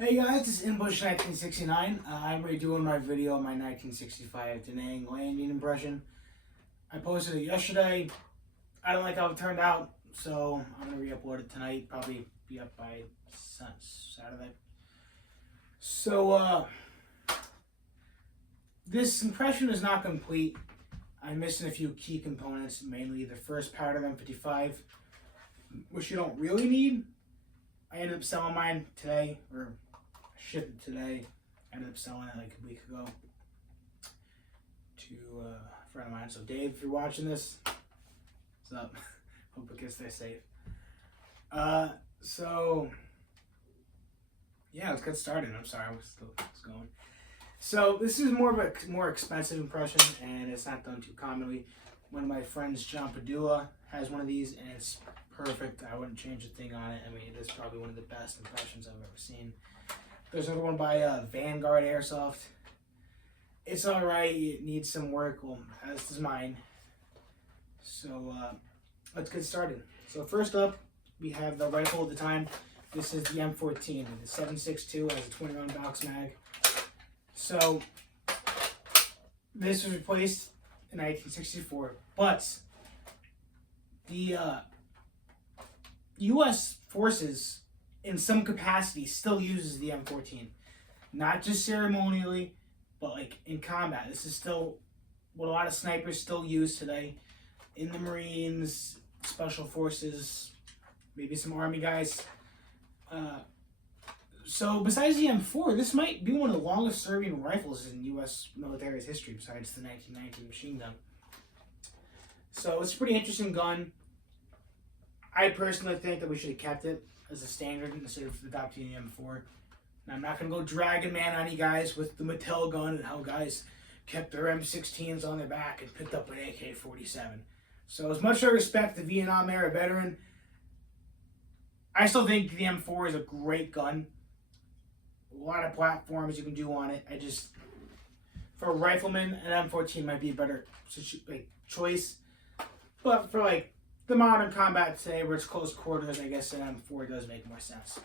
Hey guys, this is Inbush 1969. I'm redoing my video on my 1965 Da Nang landing impression. I posted it yesterday. I don't like how it turned out, so I'm going to re-upload it tonight. Probably be up by Saturday. So, this impression is not complete. I'm missing a few key components, mainly the first part of M55, which you don't really need. I ended up selling mine today, or shipped it today. I ended up selling it like a week ago to a friend of mine. So Dave, if you're watching this, what's up? Hope it gets there safe. So yeah, let's get started. I'm sorry, we're still going. So this is more of a more expensive impression, and it's not done too commonly. One of my friends, John Padula, has one of these, and it's perfect. I wouldn't change a thing on it. I mean, it is probably one of the best impressions I've ever seen. There's another one by Vanguard Airsoft. It's alright. It needs some work. Well, as does mine. So let's get started. So first up, we have the rifle of the time. This is the M14. The 7.62 has a 20-round box mag. So this was replaced in 1964, but the U.S. forces, in some capacity, still uses the M14, not just ceremonially, but like in combat. This is still what a lot of snipers still use today in the Marines, Special Forces, maybe some Army guys. So besides the M4, this might be one of the longest serving rifles in U.S. military's history, besides the 1919 machine gun. So it's a pretty interesting gun. I personally think that we should have kept it as a standard instead of adopting the M4. Now, I'm not going to go dragging man on you guys with the Mattel gun and how guys kept their M16s on their back and picked up an AK-47. So as much as I respect the Vietnam era veteran, I still think the M4 is a great gun. A lot of platforms you can do on it. For a rifleman, an M14 might be a better choice. But for like the modern combat today, where it's close quarters, I guess an M4 does make more sense.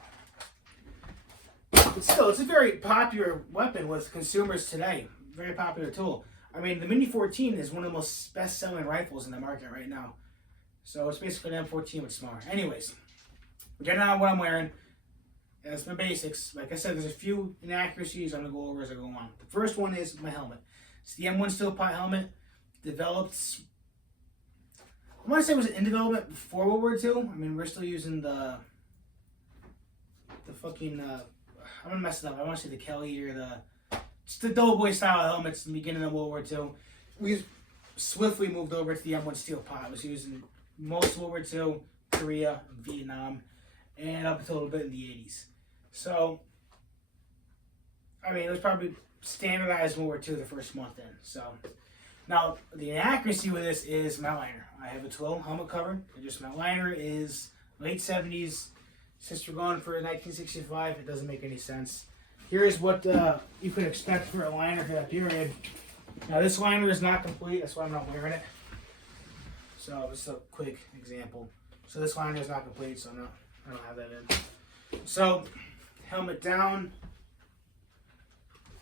But still, it's a very popular weapon with consumers today. Very popular tool. I mean, the Mini 14 is one of the most best-selling rifles in the market right now. So it's basically an M14 with smaller. Anyways, we're getting on what I'm wearing. That's my basics. Like I said, there's a few inaccuracies I'm going to go over as I go on. The first one is my helmet. It's the M1 Steel Pot helmet, developed, I want to say it was in development before World War II. I mean, we're still using the fucking, I'm going to mess it up. I want to say the Kelly or it's the Doughboy style helmets in the beginning of World War II. We swiftly moved over to the M1 Steel Pot. It was used in most of World War II, Korea, Vietnam, and up until a little bit in the 80s. So, I mean, it was probably standardized in World War II the first month in. So, now the inaccuracy with this is my liner. I have a 12 helmet cover. My liner is late 70s. Since we're going for 1965, it doesn't make any sense. Here's what you could expect for a liner for that period. Now, this liner is not complete. That's why I'm not wearing it. So, just a quick example. So, this liner is not complete, so I don't have that in. So, helmet down.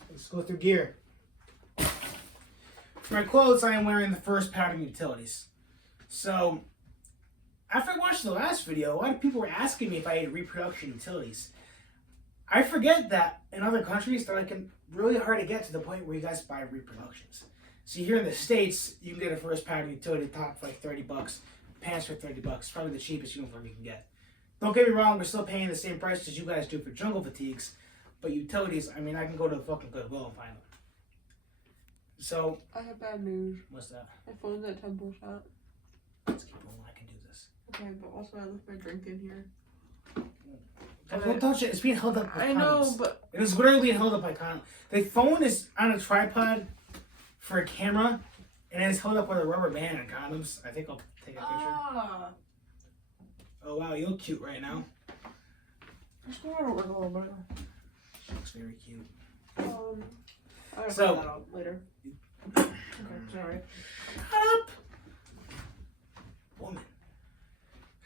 Let's go through gear. For my clothes, I am wearing the first pattern utilities. So, after I watched the last video, a lot of people were asking me if I had reproduction utilities. I forget that in other countries, they're like really hard to get to the point where you guys buy reproductions. See, here in the States, you can get a first pattern utility top for like $30, pants for $30, probably the cheapest uniform you can get. Don't get me wrong, we're still paying the same price as you guys do for jungle fatigues, but utilities, I mean, I can go to the fucking Goodwill and find them. So, I have bad news. What's that? My phone's at tempo shot. Let's keep going, I can do this. Okay, but also I left my drink in here. Don't touch it, it's being held up by I know, but it is literally being held up by condoms. The phone is on a tripod for a camera, and it's held up with a rubber band and condoms. I think I'll take a picture. Oh wow, you look cute right now. Just go over a little bit. She looks very cute. I'll find that out later. Okay, sorry. Shut up, woman.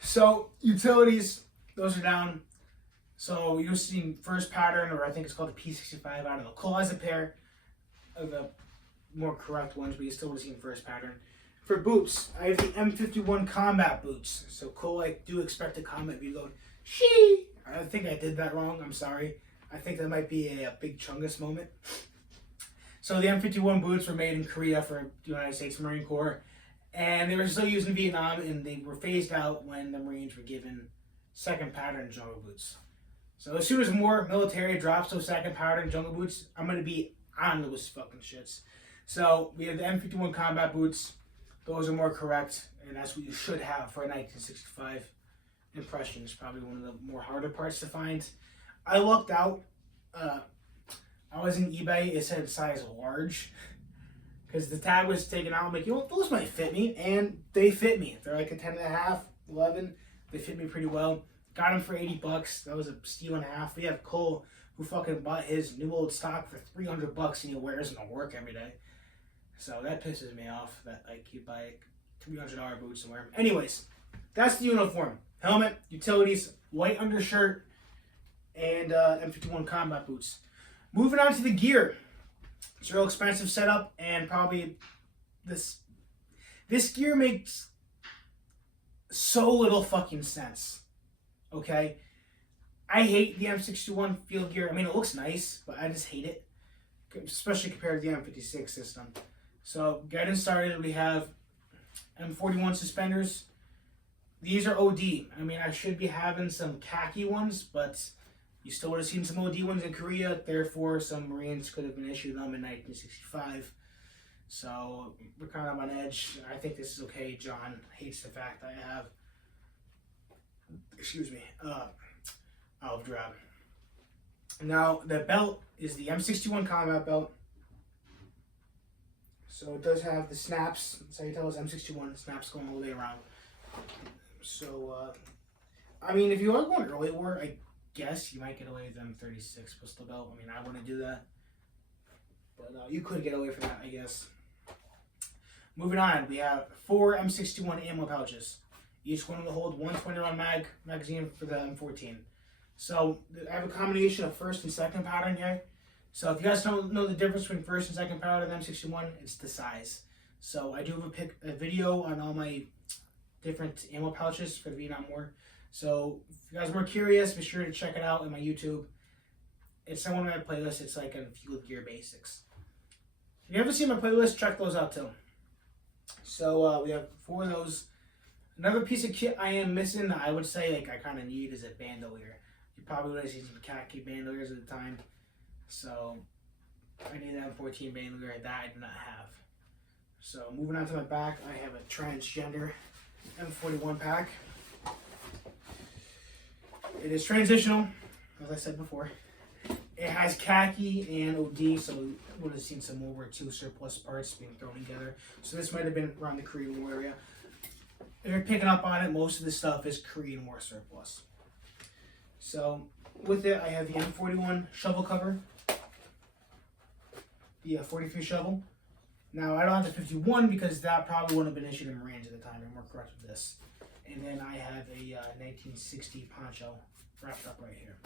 So utilities, those are down. So you're seeing first pattern, or I think it's called the P65. I don't know. Cole has a pair of the more correct ones, but you still would have seen first pattern. For boots, I have the M51 combat boots. So Cole, I do expect a comment be going, she. I think I did that wrong. I'm sorry. I think that might be a big Chungus moment. So the M51 boots were made in Korea for the United States Marine Corps, and they were still used in Vietnam, and they were phased out when the Marines were given second pattern jungle boots. So as soon as more military drops those second pattern jungle boots, I'm going to be on those fucking shits. So we have the M51 combat boots. Those are more correct, and that's what you should have for a 1965 impression. It's probably one of the more harder parts to find. I looked out. I was in eBay. It said size large because the tag was taken out. I'm like, you know what? Those might fit me, and they fit me. They're like a 10.5, 11. They fit me pretty well. Got them for $80. That was a steal and a half. We have Cole, who fucking bought his new old stock for $300, and he wears them to work every day. So that pisses me off that like you buy $300 boots and wear them. Anyways, that's the uniform: helmet, utilities, white undershirt, and M51 combat boots. Moving on to the gear. It's a real expensive setup, and probably this gear makes so little fucking sense. Okay? I hate the M61 field gear. I mean, it looks nice, but I just hate it, especially compared to the M56 system. So, getting started, we have M41 suspenders. These are OD. I mean, I should be having some khaki ones, but you still would have seen some OD ones in Korea. Therefore, some Marines could have been issued them in 1965. So, we're kind of on edge. I think this is okay. John hates the fact that I have, olive drab. Now, the belt is the M61 combat belt. So it does have the snaps. That's how you tell it's M61. Snaps going all the way around. So, I mean, if you are going early war, I guess you might get away with M36 pistol belt. I mean, I wouldn't do that. But you could get away from that, I guess. Moving on, we have 4 M61 ammo pouches. Each one will hold 120 round magazine for the M14. So I have a combination of first and second pattern here. So if you guys don't know the difference between first and second pattern of the M61, it's the size. So I do have a video on all my different ammo pouches for the Vietnam War. So if you guys are more curious, be sure to check it out on my YouTube. It's on one of my playlists. It's like a field gear basics. If you haven't seen my playlist, check those out too. So we have 4 of those. Another piece of kit I am missing that I would say like I kind of need is a bandolier. You probably would have seen some khaki bandoliers at the time. So I need an M14 bandolier that I do not have. So moving on to my back, I have a transgender M41 pack. It is transitional, as I said before. It has khaki and OD, so we would have seen some World War II surplus parts being thrown together. So this might have been around the Korean War area. If you're picking up on it, most of this stuff is Korean War surplus. So with it, I have the M41 shovel cover, the 43 shovel. Now, I don't have the 51 because that probably wouldn't have been issued in Marines at the time. I'm more correct with this. And then I have a 1960 poncho wrapped up right here.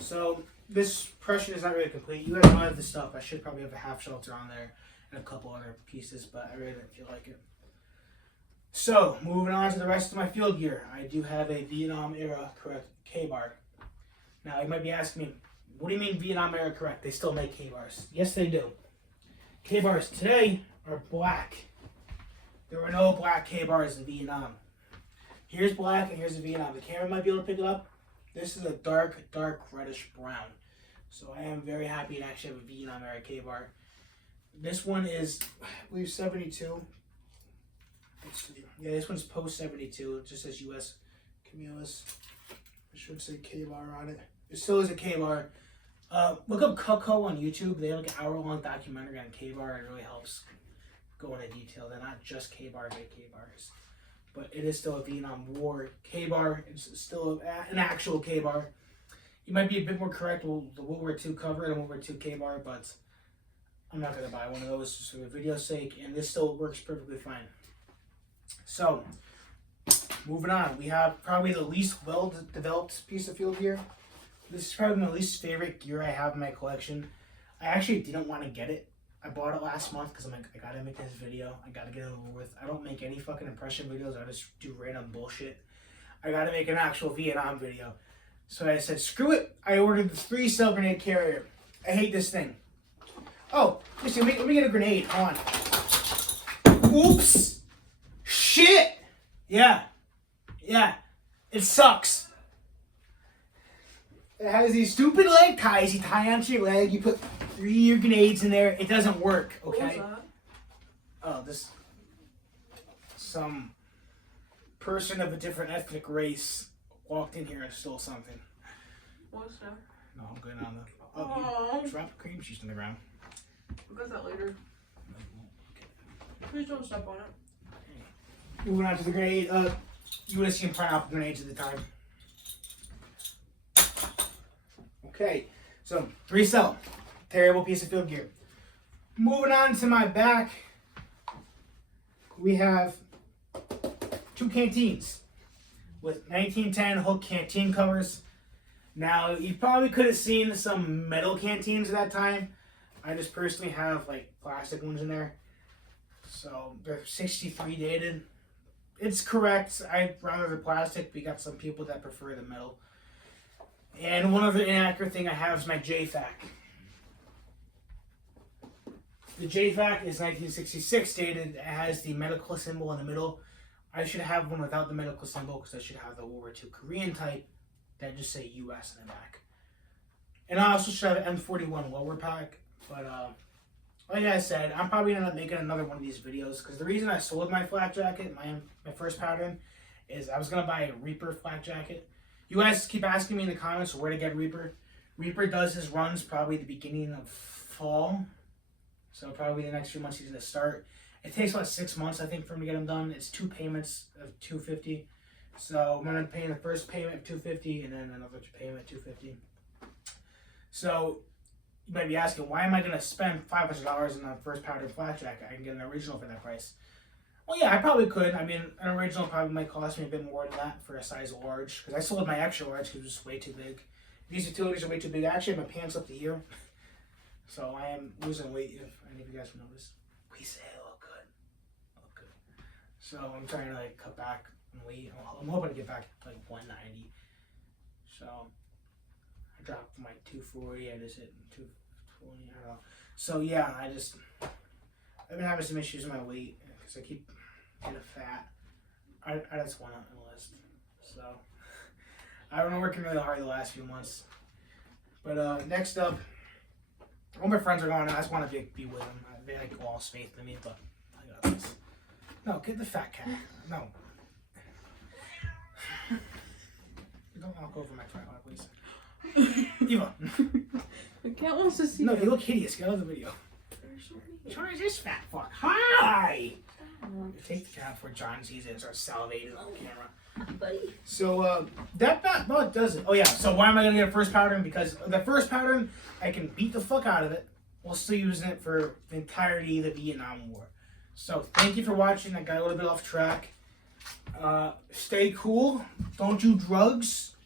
So this impression is not really complete. You guys know I have the stuff. I should probably have a half shelter on there and a couple other pieces, but I really didn't feel like it. So moving on to the rest of my field gear. I do have a Vietnam era correct KBAR. Now you might be asking me, what do you mean Vietnam era correct? They still make KBARs. Yes, they do. KBARs today are black. There were no black KBARs in Vietnam. Here's black and here's the Vietnam. The camera might be able to pick it up. This is a dark reddish brown. So I am very happy to actually have a Vietnam era KBAR. This one is, I believe, 72. Yeah, this one's post 72. It just says US Cumulus. I should say KBAR on it. It still is a KBAR. Look up Cucco on YouTube. They have like an hour-long documentary on KBAR. It really helps go into detail. They're not just KBAR, big KBARs. But it is still a Vietnam War KBAR. It's still an actual KBAR. You might be a bit more correct with the World War II cover and World War II KBAR, but I'm not going to buy one of those just for the video's sake, and this still works perfectly fine. So, moving on. We have probably the least well-developed piece of field gear. This is probably my least favorite gear I have in my collection. I actually didn't want to get it. I bought it last month because I'm like, I gotta make this video. I gotta get it over with. I don't make any fucking impression videos. I just do random bullshit. I gotta make an actual Vietnam video. So I said, screw it. I ordered the 3-cell grenade carrier. I hate this thing. Oh, listen, let me get a grenade. Hold on. Oops. Shit. Yeah. It sucks. It has these stupid leg ties. You tie onto your leg. You put 3 of your grenades in there. It doesn't work. Okay. What was that? Oh, this. Some person of a different ethnic race walked in here and stole something. What's that? No, I'm good on the. Oh, you dropped cream cheese on the ground. We'll get that later. Please don't step on it. Moving on to the grenade. You would have seen pineapple grenades at the time. Okay, so 3-cell. Terrible piece of field gear. Moving on to my back, we have 2 canteens with 1910 hook canteen covers. Now, you probably could have seen some metal canteens at that time. I just personally have like plastic ones in there. So they're 63 dated. It's correct. I'd rather the plastic. We got some people that prefer the metal. And one other inaccurate thing I have is my JFAC. The JFAC is 1966 dated. It has the medical symbol in the middle. I should have one without the medical symbol because I should have the World War II Korean type that just say US in the back. And I also should have an M41 lower pack. But like I said, I'm probably going to end up making another one of these videos because the reason I sold my flak jacket, my first pattern, is I was going to buy a Reaper flak jacket. You guys keep asking me in the comments where to get Reaper. Reaper does his runs probably the beginning of fall. So probably the next few months he's going to start. It takes about 6 months, I think, for him to get them done. It's 2 payments of $250. So I'm going to pay the first payment of $250 and then another payment of $250. So you might be asking, why am I going to spend $500 on the first powder flak jacket? I can get an original for that price. Well, yeah, I probably could. I mean, an original probably might cost me a bit more than that for a size large. Because I sold my extra large because it was way too big. These utilities are way too big. I actually have my pants up to here. So I am losing weight, if any of you guys will notice. We say I look good. I look good. So I'm trying to like cut back on weight. I'm hoping to get back to like 190. So I dropped from like 240. I just hit 220. I don't know. So yeah, I've been having some issues with my weight because I keep getting fat. I just want to enlist. So I've been working really hard the last few months. But next up, all my friends are going. I just want to be with them. They like lost faith in me, but I got this. No, get the fat cat. No. Don't knock over my tripod, please. Eva. The cat wants to see. No, you look hideous. Get out of the video. Which one is this fat fuck? Hi! Take the cat before John sees it and starts salivating on camera. Buddy. So, that about does it. Oh, yeah. So, why am I going to get a first pattern? Because the first pattern, I can beat the fuck out of it while still using it for the entirety of the Vietnam War. So, thank you for watching. I got a little bit off track. Stay cool. Don't do drugs.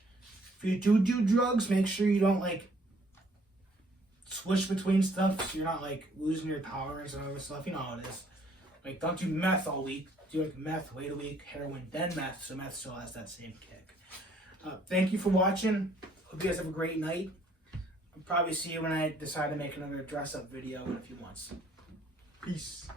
If you do drugs, make sure you don't, like, switch between stuff so you're not, like, losing your tolerance and other stuff. You know how it is. Like, don't do meth all week. Do like meth, wait a week, heroin, then meth, so meth still has that same kick. Thank you for watching. Hope you guys have a great night. I'll probably see you when I decide to make another dress-up video in a few months. Peace.